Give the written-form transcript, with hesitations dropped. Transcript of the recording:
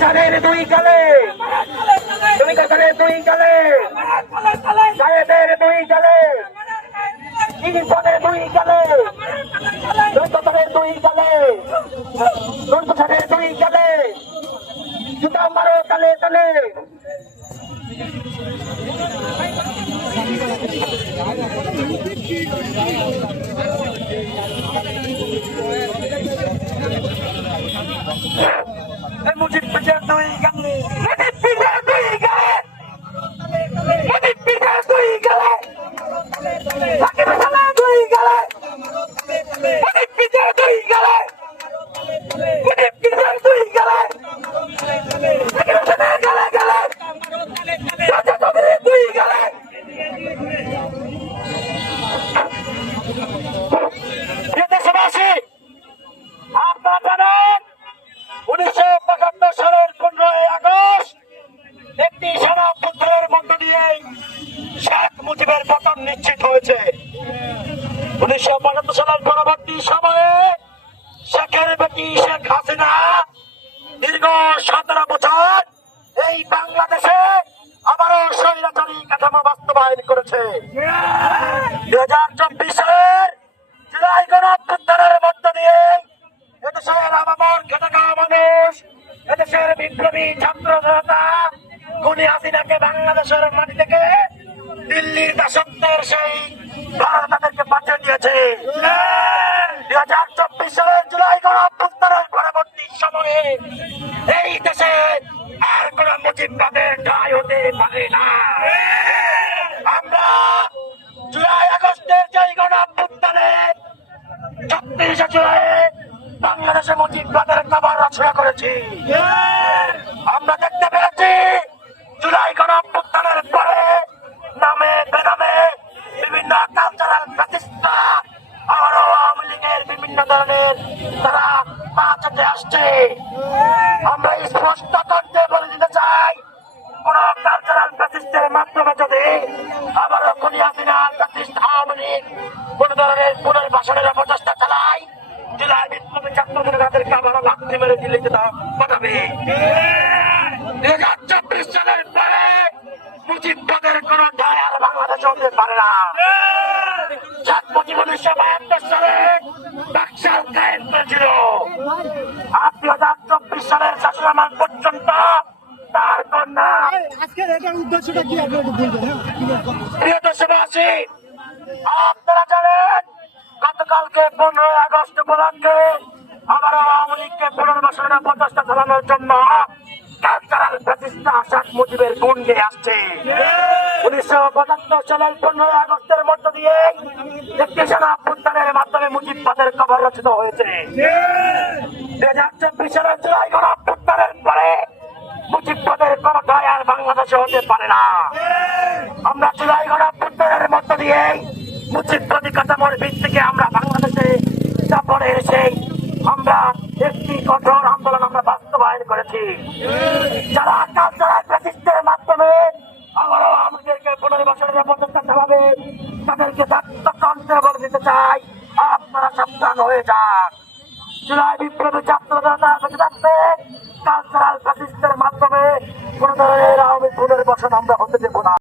হাসানের দুই গালে, দুই হাসানের দুই গালে, সাহেবের দুই গালে, ইরফানের দুই গালে, দুই হাসানের দুই গালে, দুই হাসানের দুই গালে, জুতা মারো তালে তালে। মুজিব পিঠের দুই গালে, মুজিব পিঠের দুই গালে, মুজিব পিঠের দুই গালে, সাকিব হাসানের দুই গালে, মুজিব পিঠের দুই গালে, মুজিব পিঠের দুই গালে, সাকিব হাসানের গালে গালে, রাজা চৌধুরীর দুই গালে। দেশবাসী, আপনারা জানেন 1975 সালের 15ই আগস্ট একটি সেনা অভ্যুত্থানের মধ্য দিয়ে শেখ মুজিবের পতন নিশ্চিত হয়েছে। 1975 সালের পরবর্তী সময়ে শেখের বেটি শেখ হাসিনা দীর্ঘ 17 বছর এই বাংলাদেশে আবারও স্বৈরাচারী কাঠামো বাস্তবায়ন করেছে। 2024 সালের জুলাই গণঅভ্যুত্থানের মধ্য দিয়ে এদেশের আবামর খেটে খাওয়া মানুষ, এদেশের বিপ্লবী ছাত্র জনতা খুনি হাসিনাকে বাংলাদেশের মাটি থেকে দিল্লির দাসত্বের সেই ভারত তাদেরকে পাঠিয়ে দিয়েছে। 2024 সালের জুলাই গণঅভ্যুত্থানের পরবর্তী সময়ে এই দেশে আর কোন মুজিববাদের ঠাঁই হতে পারে না। আমরা জুলাই আগস্টের যেই গণঅভ্যুত্থানে 36 জুলাই বাংলাদেশে মুজিববাদের কবর রচনা করেছি। আমরা দেখতে পেয়েছি জুলাই গণঅভ্যুত্থানের পরে নামে বেনামে বিভিন্ন কালচারাল প্রতিষ্ঠা আবারও আওয়ামী লীগের বিভিন্ন ধরনের তারা পা চাটে আসছে। আমরা স্পষ্ট করতে বলে দিতে চাই, কোন কালচারাল প্রতিষ্ঠার মাধ্যমে যদি আবারও খুনি হাসিনা প্রতিষ্ঠা আওয়ামী লীগ কোন ধরনের পুনর্বাসনের অপচেষ্টা চালায়, জুলাই বিপ্লবী ছাত্রদের তাদেরকে আবারও লাথি মেরে দিল্লিতে পাঠাবে। 2024 সালের পরে মুজিববাদের কোন ঠাঁই আর বাংলাদেশে হতে পারে না। শেখ মুজিব 1972 সালে বাকশাল কায়েম করেছিল। 2024 সালের শাসনামল পর্যন্ত তার কন্যা। আজকের এটার উদ্দেশ্যটা কি আপনি বলবেন? প্রিয় দেশবাসী, আপনারা জানেন গতকালকে 15ই আগস্ট উপলক্ষে আবারও আওয়ামী লীগকে পুনর্বাসনের প্রচেষ্টা চালানোর জন্য কালচারাল প্রতিষ্ঠা শেখ মুজিবের গুণ গেয়ে আসছে। 1975 সালের 15ই আগস্টের মধ্য দিয়ে একটি সেনা অভ্যুত্থানের মাধ্যমে মুজিববাদের কবর রচিত হয়েছে। 2024 সালের জুলাই গণঅভ্যুত্থানের পরে মুজিববাদের কোন ঠাঁই আর বাংলাদেশে হতে পারে না। আমরা জুলাই গণঅভ্যুত্থানের মধ্য দিয়ে মুজিববাদী কাঠামোর ভিত্তিকে আমরা বাংলাদেশে স্থাপনে এসে আমরা একটি কঠোর আন্দোলন আমরা বাস্তবায়ন করেছি। যারা কালচারাল প্রতিষ্ঠার মাধ্যমে আবারও আমাদেরকে পুনর্বাসনের প্রচেষ্টা চালাবে, তাদেরকে কণ্ঠে বলে দিতে চাই, আপনারা সাবধান হয়ে যান। জুলাই বিপ্লবী ছাত্র জনতা বেঁচে থাকতে কালচারাল প্রতিষ্ঠার মাধ্যমে কোন ধরনের আওয়ামী পুনর্বাসন আমরা হতে দেব না।